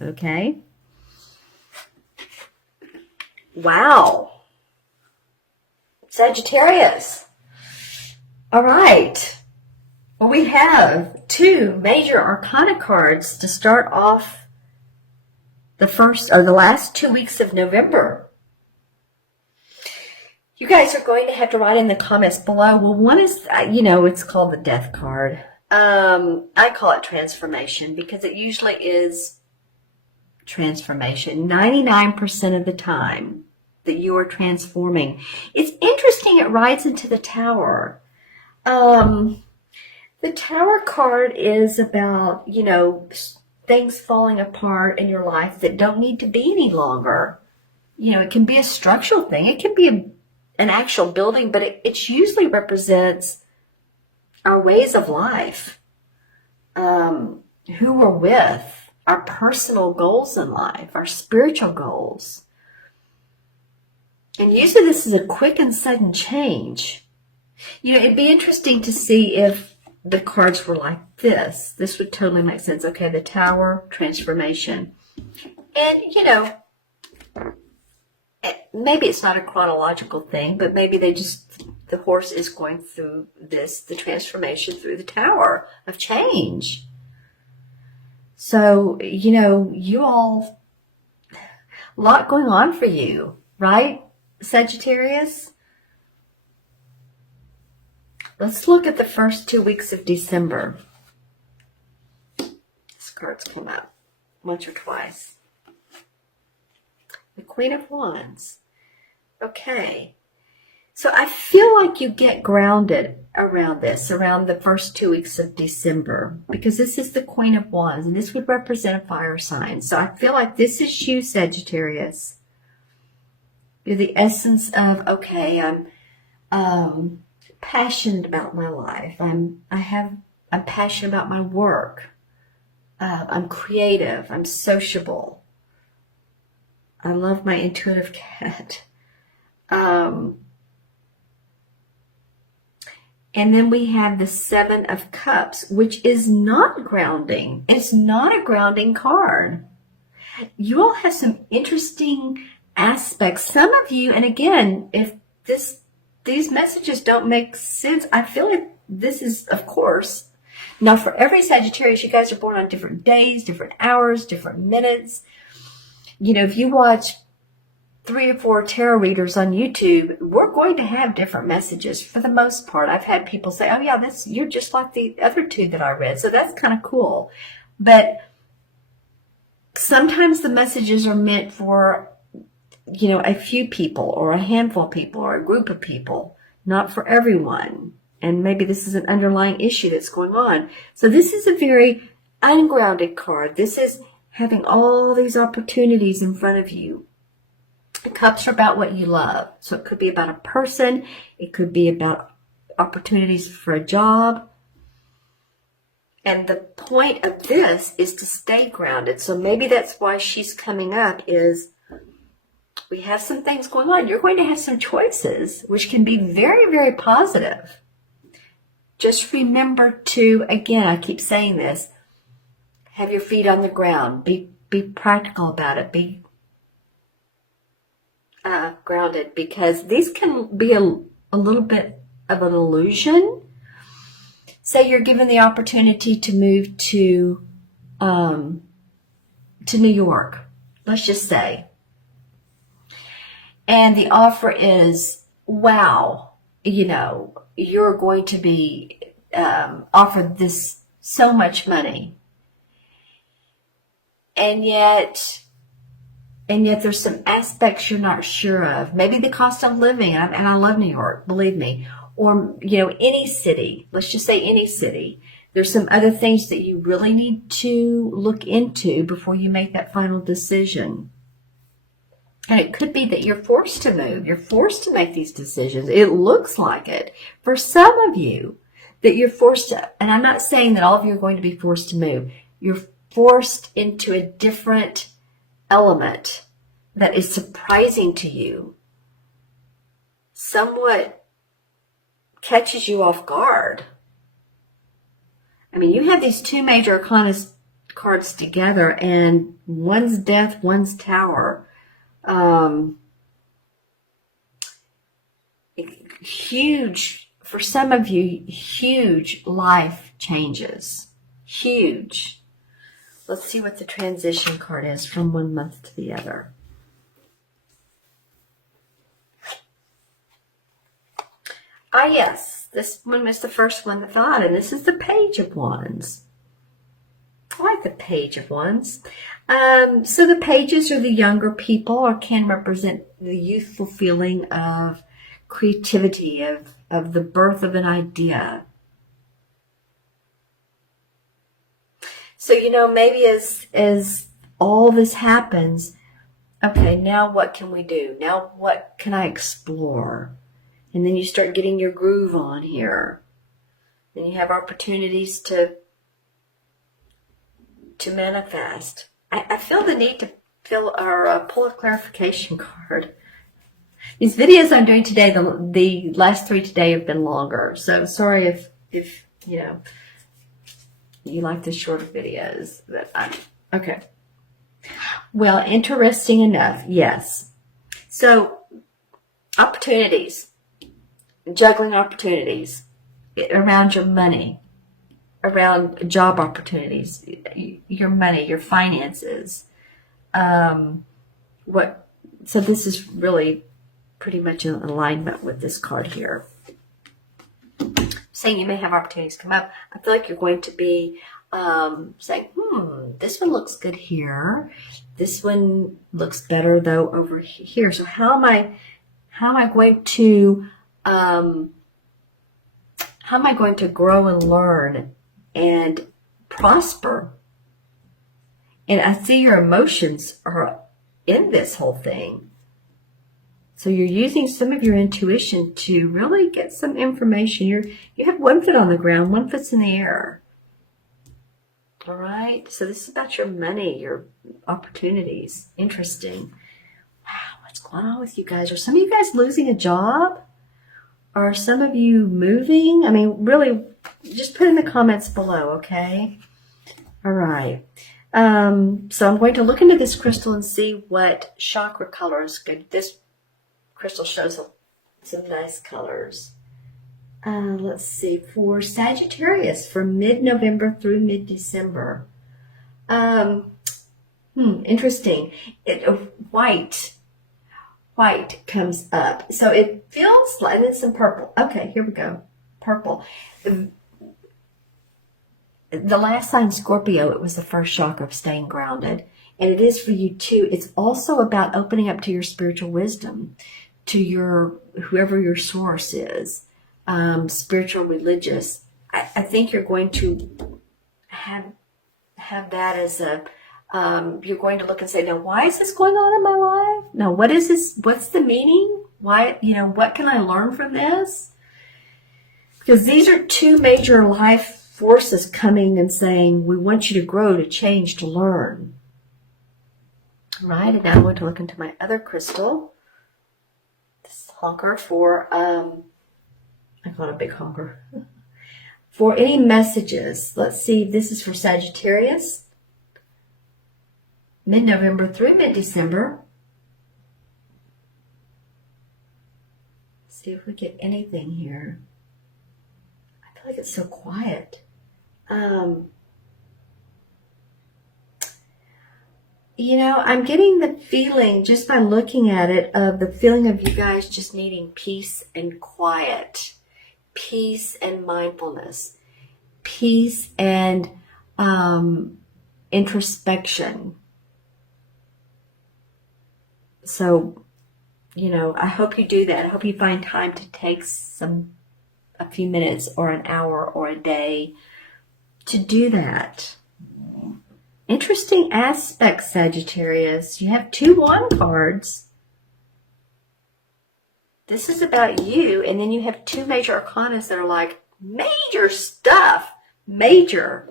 Okay. Wow. Sagittarius. All right. Well, we have two major arcana cards to start off the last 2 weeks of November. You guys are going to have to write in the comments below. Well, one is, it's called the Death card. I call it transformation because it usually is transformation 99% of the time that you are transforming. It's interesting, it rides into the Tower. The Tower card is about, things falling apart in your life that don't need to be any longer. It can be a structural thing. It can be an actual building, but it usually represents our ways of life, who we're with, our personal goals in life, our spiritual goals. And usually this is a quick and sudden change. It'd be interesting to see if the cards were like this. This would totally make sense. Okay, the Tower, transformation. And, maybe it's not a chronological thing, but maybe the horse is going through the transformation through the Tower of change. So, you all, a lot going on for you, right, Sagittarius? Let's look at the first 2 weeks of December. These cards came up once or twice. The Queen of Wands. Okay. So I feel like you get grounded around the first 2 weeks of December, because this is the Queen of Wands, and this would represent a fire sign. So I feel like this is you, Sagittarius. You're the essence of, okay, I'm passionate about my life. I'm passionate about my work. I'm creative. I'm sociable. I love my intuitive cat. And then we have the Seven of Cups, which is not grounding. It's not a grounding card. You all have some interesting aspects. Some of you, and again, if these messages don't make sense, I feel like this is, of course. Now, for every Sagittarius, you guys are born on different days, different hours, different minutes. If you watch 3 or 4 tarot readers on YouTube, we're going to have different messages for the most part. I've had people say, oh yeah, you're just like the other 2 that I read. So that's kind of cool. But sometimes the messages are meant for, a few people or a handful of people or a group of people, not for everyone. And maybe this is an underlying issue that's going on. So this is a very ungrounded card. This is having all these opportunities in front of you. The cups are about what you love. So it could be about a person. It could be about opportunities for a job. And the point of this is to stay grounded. So maybe that's why she's coming up, is we have some things going on. You're going to have some choices, which can be very, very positive. Just remember to, again, I keep saying this, have your feet on the ground. Be practical about it. Be grounded, because these can be a little bit of an illusion. Say you're given the opportunity to move to New York, let's just say, and the offer is, wow, you're going to be offered this so much money, and yet there's some aspects you're not sure of. Maybe the cost of living, and I love New York, believe me, or, any city. Let's just say any city. There's some other things that you really need to look into before you make that final decision. And it could be that you're forced to move. You're forced to make these decisions. It looks like it. For some of you, that you're forced to, and I'm not saying that all of you are going to be forced to move. You're forced into a different element that is surprising to you, somewhat catches you off guard. I mean, you have these 2 major arcana cards together, and one's death, one's tower. Huge, for some of you, huge life changes. Huge. Let's see what the transition card is from one month to the other. Ah, yes, this one was the first one that fell out, and this is the Page of Wands. I like the Page of Wands. So the pages are the younger people, or can represent the youthful feeling of creativity, of the birth of an idea. So, maybe as all this happens, okay, now what can we do? Now what can I explore? And then you start getting your groove on here. Then you have opportunities to manifest. I feel the need to pull a clarification card. These videos I'm doing today, the last 3 today have been longer. So sorry if you like the shorter videos. But okay. Well, interesting enough, yes. So opportunities, juggling opportunities around your money, around job opportunities, your money, your finances. So this is really pretty much in alignment with this card here. Saying you may have opportunities come up. I feel like you're going to be saying, this one looks good here. This one looks better though over here. So how am I going to grow and learn and prosper? And I see your emotions are in this whole thing. So you're using some of your intuition to really get some information. You have one foot on the ground, one foot's in the air. All right. So this is about your money, your opportunities. Interesting. Wow, what's going on with you guys? Are some of you guys losing a job? Are some of you moving? I mean, really, just put in the comments below, okay? All right. So I'm going to look into this crystal and see what chakra colors good. This crystal shows some nice colors. Let's see. For Sagittarius, from mid-November through mid-December. Interesting. White comes up. So it feels like, and then some purple. Okay, here we go. Purple. The last sign, Scorpio, it was the first chakra of staying grounded. And it is for you too. It's also about opening up to your spiritual wisdom, to your, whoever your source is, spiritual, religious. I think you're going to have that as you're going to look and say, now, why is this going on in my life? Now, what is this? What's the meaning? Why, what can I learn from this? Because these are two major life forces coming and saying, we want you to grow, to change, to learn. All right, and now I'm going to look into my other crystal. This honker for, I call it a big honker. For any messages, let's see, this is for Sagittarius. Mid-November through mid-December. See if we get anything here. I feel like it's so quiet. I'm getting the feeling, just by looking at it, of the feeling of you guys just needing peace and quiet, peace and mindfulness, peace and introspection. So, I hope you do that. I hope you find time to take a few minutes or an hour or a day to do that. Interesting aspect, Sagittarius. You have 2 wand cards. This is about you. And then you have 2 major arcanas that are like major stuff. Major.